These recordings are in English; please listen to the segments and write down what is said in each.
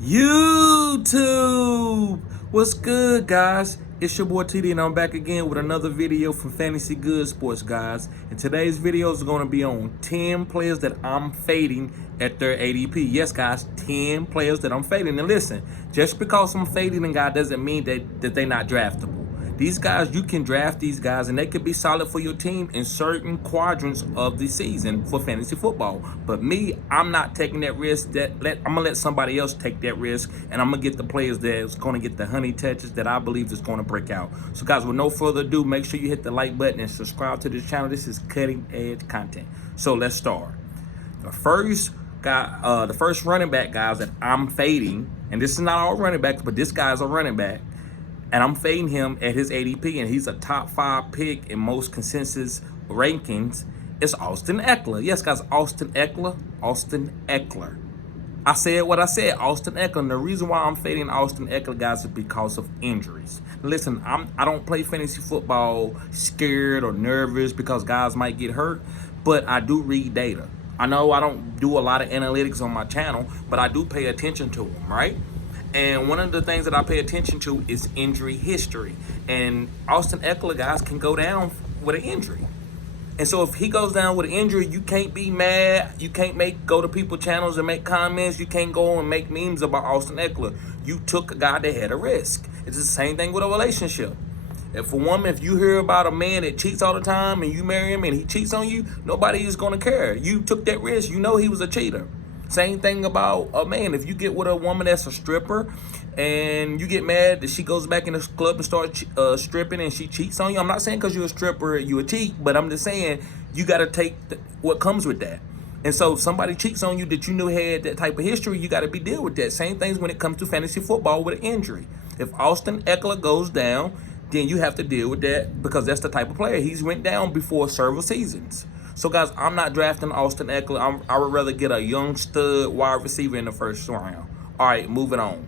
YouTube! What's good, guys? It's your boy TD, and I'm back again with another video from Fantasy Good Sports, guys. And today's video is going to be on 10 players that I'm fading at their ADP. Yes, guys, 10 players that I'm fading. And listen, just because I'm fading a guy doesn't mean that they're not draftable. These guys, you can draft these guys and they could be solid for your team in certain quadrants of the season for fantasy football. But me, I'm not taking that risk. I'm gonna let somebody else take that risk, and I'm gonna get the players that's gonna get the honey touches that I believe is gonna break out. So guys, with no further ado, make sure you hit the like button and subscribe to this channel. This is cutting edge content. So let's start. The first guy, the first running back, guys, that I'm fading, and this is not all running backs, but this guy's a running back. And I'm fading him at his ADP, and he's a top 5 pick in most consensus rankings. It's Austin Ekeler. Yes, guys, Austin Ekeler. Austin Ekeler. I said what I said, Austin Ekeler. And the reason why I'm fading Austin Ekeler, guys, is because of injuries. Listen, I don't play fantasy football scared or nervous because guys might get hurt, but I do read data. I know I don't do a lot of analytics on my channel, but I do pay attention to them, right? And one of the things that I pay attention to is injury history. And Austin Ekeler, guys, can go down with an injury. And so if he goes down with an injury, you can't be mad. You can't go to people's channels and make comments. You can't go and make memes about Austin Ekeler. You took a guy that had a risk. It's the same thing with a relationship. If a woman, if you hear about a man that cheats all the time and you marry him and he cheats on you, nobody is going to care. You took that risk. You know he was a cheater. Same thing about a man. If you get with a woman that's a stripper and you get mad that she goes back in the club and starts stripping and she cheats on you, I'm not saying because you're a stripper you a cheat, but I'm just saying you got to take what comes with that. And so if somebody cheats on you that you knew had that type of history, you got to deal with that. Same things when it comes to fantasy football with an injury. If Austin Ekeler goes down, then you have to deal with that because that's the type of player. He's went down before several seasons. So, guys, I'm not drafting Austin Ekeler. I would rather get a young stud wide receiver in the first round. All right, moving on.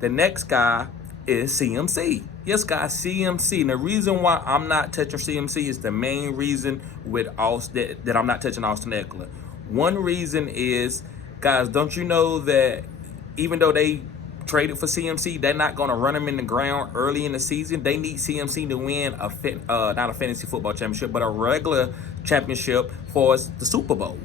The next guy is CMC. Yes, guys, CMC. And the reason why I'm not touching CMC is the main reason with that I'm not touching Austin Ekeler. One reason is, guys, don't you know that even though they traded for CMC, they're not going to run him in the ground early in the season. They need CMC to win not a fantasy football championship, but a regular championship for the Super Bowl.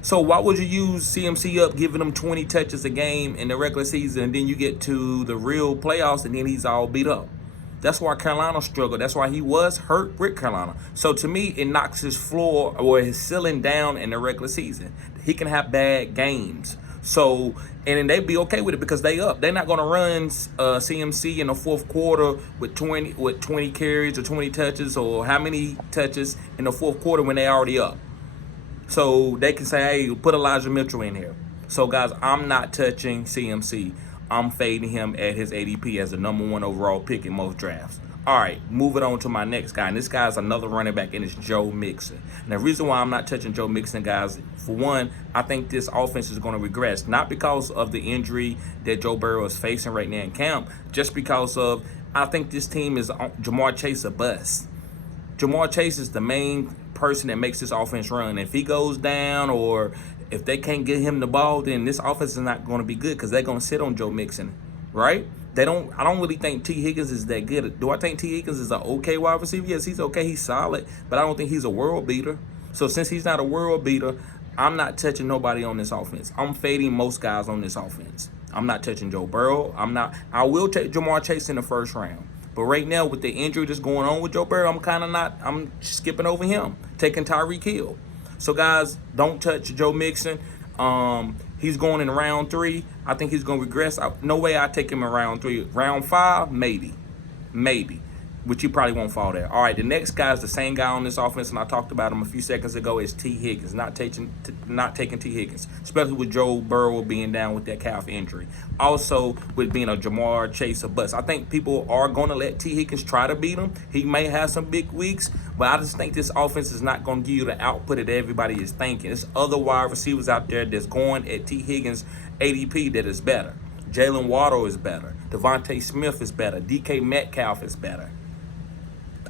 So why would you use CMC up, giving him 20 touches a game in the regular season, and then you get to the real playoffs and then he's all beat up? That's why Carolina struggled. That's why he was hurt with Carolina. So to me, it knocks his floor or his ceiling down in the regular season. He can have bad games. So, and then they'd be okay with it because they up. They're not going to run CMC in the fourth quarter with 20 carries or 20 touches or how many touches in the fourth quarter when they already up. So they can say, hey, put Elijah Mitchell in here. So, guys, I'm not touching CMC. I'm fading him at his ADP as the #1 overall pick in most drafts. All right, moving on to my next guy. And this guy's another running back, and it's Joe Mixon. And the reason why I'm not touching Joe Mixon, guys, for one, I think this offense is going to regress. Not because of the injury that Joe Burrow is facing right now in camp, just because of, I think this team is Jamar Chase a bust. Jamar Chase is the main person that makes this offense run. If he goes down or if they can't get him the ball, then this offense is not going to be good because they're going to sit on Joe Mixon, right? I don't really think T. Higgins is that good. Do I think T. Higgins is an okay wide receiver? Yes, he's okay. He's solid, but I don't think he's a world beater. So since he's not a world beater, I'm not touching nobody on this offense. I'm fading most guys on this offense. I'm not touching Joe Burrow. I will take Jamar Chase in the first round. But right now, with the injury that's going on with Joe Burrow, I'm skipping over him, taking Tyreek Hill. So, guys, don't touch Joe Mixon. He's going in round 3. I think he's going to regress. No way I take him in round 3. Round 5, maybe. Which he probably won't fall there. All right, the next guy is the same guy on this offense, and I talked about him a few seconds ago, is T. Higgins. Not taking T. Higgins, especially with Joe Burrow being down with that calf injury. Also, with being a Jamar Chase a bust. I think people are going to let T. Higgins try to beat him. He may have some big weeks, but I just think this offense is not going to give you the output that everybody is thinking. There's other wide receivers out there that's going at T. Higgins' ADP that is better. Jalen Waddle is better. Devontae Smith is better. DK Metcalf is better.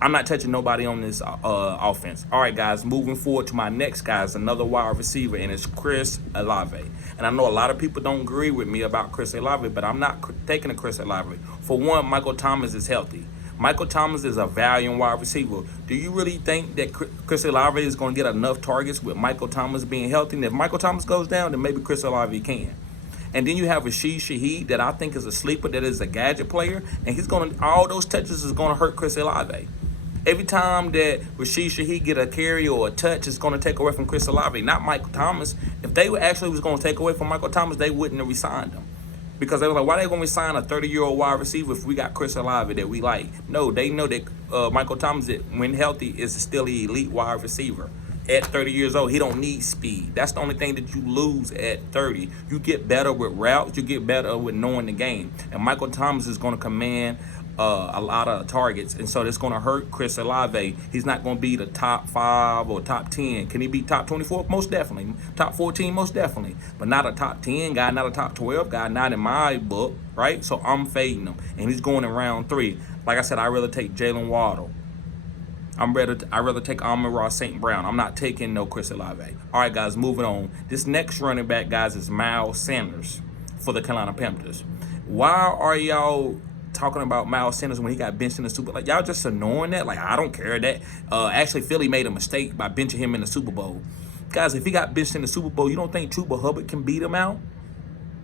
I'm not touching nobody on this offense. All right, guys, moving forward to my next guy is another wide receiver, and it's Chris Olave. And I know a lot of people don't agree with me about Chris Olave, but I'm not taking a Chris Olave. For one, Michael Thomas is healthy. Michael Thomas is a valiant wide receiver. Do you really think that Chris Olave is going to get enough targets with Michael Thomas being healthy? And if Michael Thomas goes down, then maybe Chris Olave can. And then you have Rashid Shaheed that I think is a sleeper, that is a gadget player, and he's going to, all those touches is going to hurt Chris Olave. Every time that Rashid Shaheed get a carry or a touch, it's going to take away from Chris Olave, not Michael Thomas. If they actually was going to take away from Michael Thomas, they wouldn't have re-signed him. Because they were like, why are they going to sign a 30-year-old wide receiver if we got Chris Olave that we like? No, they know that Michael Thomas, when healthy, is still an elite wide receiver. At 30 years old, he don't need speed. That's the only thing that you lose at 30. You get better with routes. You get better with knowing the game. And Michael Thomas is going to command a lot of targets, and so that's going to hurt Chris Olave. He's not going to be the top 5 or top 10. Can he be top 24? Most definitely. Top 14? Most definitely. But not a top 10 guy, not a top 12 guy, not in my book, right? So I'm fading him, and he's going in round 3. Like I said, I'd rather take Jalen Waddle. I'd rather take Amon-Ra St. Brown. I'm not taking no Chris Olave. All right, guys, moving on. This next running back, guys, is Miles Sanders for the Carolina Panthers. Why are y'all talking about Miles Sanders when he got benched in the Super Bowl? Like, y'all just ignoring that? Like, I don't care that. Actually, Philly made a mistake by benching him in the Super Bowl. Guys, if he got benched in the Super Bowl, you don't think Chuba Hubbard can beat him out?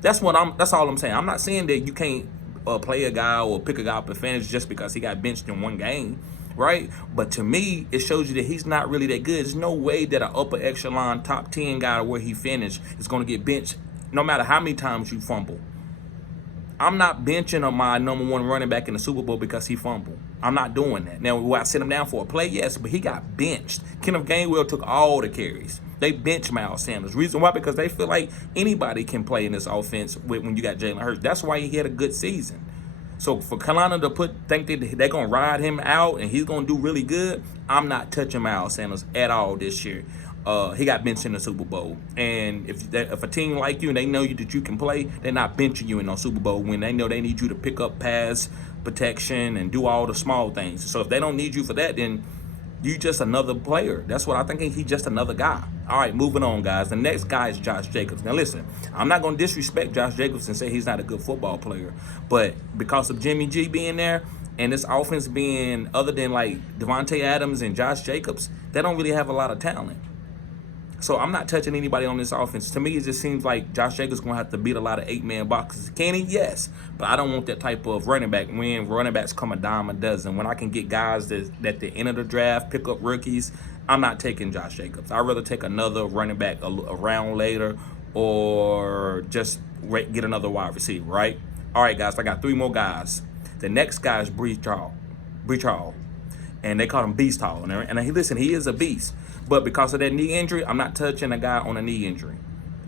That's all I'm saying. I'm not saying that you can't play a guy or pick a guy up advantage just because he got benched in one game, right? But to me, it shows you that he's not really that good. There's no way that an upper echelon top 10 guy where he finished is going to get benched no matter how many times you fumble. I'm not benching on my number 1 running back in the Super Bowl because he fumbled. I'm not doing that. Now, will I sit him down for a play? Yes, but he got benched. Kenneth Gainwell took all the carries. They benched Miles Sanders. Reason why? Because they feel like anybody can play in this offense when you got Jalen Hurts. That's why he had a good season. So for Carolina to think that they're going to ride him out and he's going to do really good, I'm not touching Miles Sanders at all this year. He got benched in the Super Bowl. And if a team like you and they know that you can play, they're not benching you in no Super Bowl when they know they need you to pick up pass protection and do all the small things. So if they don't need you for that, then you just another player. That's what I think. He's just another guy. All right, moving on, guys. The next guy is Josh Jacobs. Now, listen, I'm not going to disrespect Josh Jacobs and say he's not a good football player. But because of Jimmy G being there and this offense being other than like Devontae Adams and Josh Jacobs, they don't really have a lot of talent. So I'm not touching anybody on this offense. To me, it just seems like Josh Jacobs going to have to beat a lot of 8-man boxes. Can he? Yes. But I don't want that type of running back when running backs come a dime a dozen. When I can get guys that at the end of the draft pick up rookies, I'm not taking Josh Jacobs. I'd rather take another running back a round later or just get another wide receiver, right? All right, guys, I got 3 more guys. The next guy is Breece Hall. And they call him Beast Hall. And listen, he is a beast. But because of that knee injury, I'm not touching a guy on a knee injury.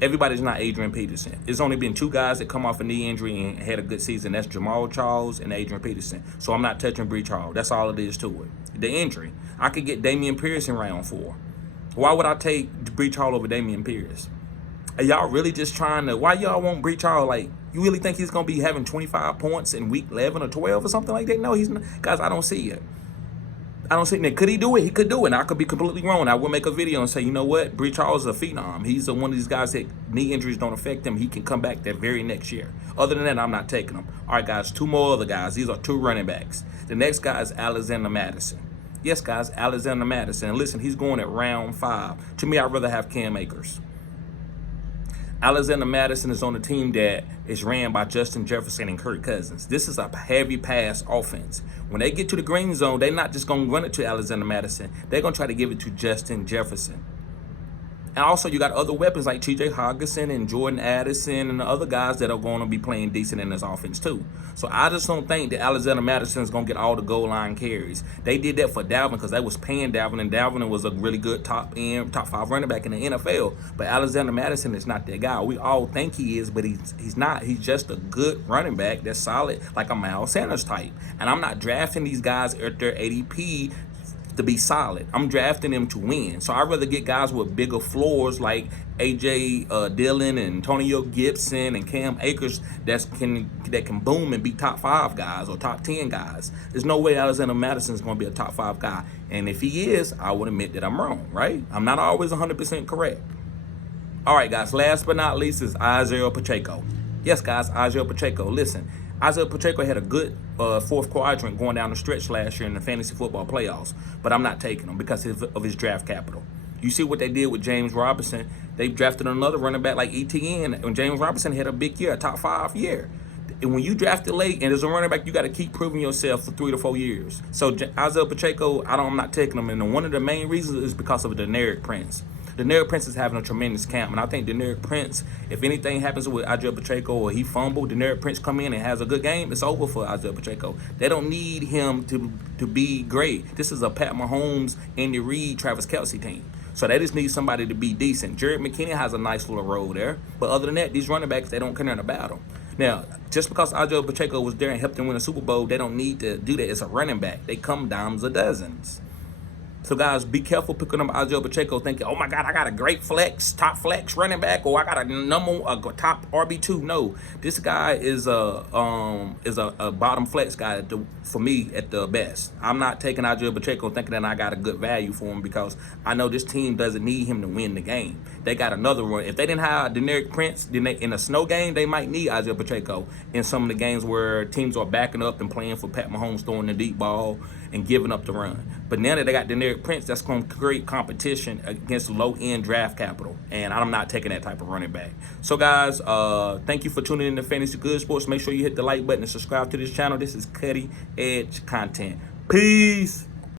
Everybody's not Adrian Peterson. It's only been 2 guys that come off a knee injury and had a good season. That's Jamal Charles and Adrian Peterson. So I'm not touching Breece Hall. That's all it is to it. The injury. I could get Dameon Pierce in round 4. Why would I take Breece Hall over Dameon Pierce? Are y'all really just trying to, why y'all want Breece Hall? Like, you really think he's going to be having 25 points in week 11 or 12 or something like that? No, he's not. Guys, I don't see it. I don't see it. Could he do it? He could do it. And I could be completely wrong. I will make a video and say, you know what? Breece Hall is a phenom. He's one of these guys that knee injuries don't affect him. He can come back that very next year. Other than that, I'm not taking him. All right, guys, 2 more other guys. These are 2 running backs. The next guy is Alexander Madison. Yes, guys, Alexander Madison. And listen, he's going at round 5. To me, I'd rather have Cam Akers. Alexander Madison is on a team that is ran by Justin Jefferson and Kirk Cousins. This is a heavy pass offense. When they get to the green zone, they're not just going to run it to Alexander Madison. They're going to try to give it to Justin Jefferson. And also, you got other weapons like T.J. Hockenson and Jordan Addison and the other guys that are going to be playing decent in this offense too. So I just don't think that Alexander Madison is going to get all the goal line carries. They did that for Dalvin because they was paying Dalvin, and Dalvin was a really good top 5 running back in the NFL. But Alexander Madison is not that guy. We all think he is, but he's not. He's just a good running back that's solid, like a Miles Sanders type. And I'm not drafting these guys at their ADP to be solid. I'm drafting them to win. So I'd rather get guys with bigger floors like AJ Dillon and Antonio Gibson and Cam Akers that can boom and be top 5 guys or top 10 guys. There's no way Alexander Madison is going to be a top 5 guy. And if he is, I would admit that I'm wrong, right? I'm not always 100% correct. All right, guys, last but not least is Isaiah Pacheco. Yes, guys, Isaiah Pacheco. Listen, Isaiah Pacheco had a good fourth quadrant going down the stretch last year in the fantasy football playoffs, but I'm not taking him because of his draft capital. You see what they did with James Robinson. They drafted another running back like ETN, and James Robinson had a big year, a top 5 year. And when you draft it late and as a running back, you got to keep proving yourself for 3 to 4 years. So Isaiah Pacheco, I'm not taking him. And one of the main reasons is because of Deneric Prince. Deneric Prince is having a tremendous camp, and I think Deneric Prince, if anything happens with Isaiah Pacheco or he fumbled, Deneric Prince come in and has a good game, it's over for Isaiah Pacheco. They don't need him to be great. This is a Pat Mahomes, Andy Reid, Travis Kelce team. So they just need somebody to be decent. Jared McKinney has a nice little role there, but other than that, these running backs, they don't care nothing about them. Now, just because Isaiah Pacheco was there and helped them win a Super Bowl, they don't need to do that. It's a running back. They come dimes a dozens. So, guys, be careful picking up Isaiah Pacheco thinking, oh, my God, I got a great flex, top flex running back, or I got a top RB2. No, this guy is a bottom flex guy for me at the best. I'm not taking Isaiah Pacheco thinking that I got a good value for him because I know this team doesn't need him to win the game. They got another one. If they didn't have Deneric Prince in a snow game, they might need Isaiah Pacheco in some of the games where teams are backing up and playing for Pat Mahomes, throwing the deep ball and giving up the run. But now that they got Deneric Prince, that's going to create competition against low-end draft capital, and I'm not taking that type of running back. So, guys, thank you for tuning in to Fantasy Good Sports. Make sure you hit the like button and subscribe to this channel. This is cutting-edge content. Peace.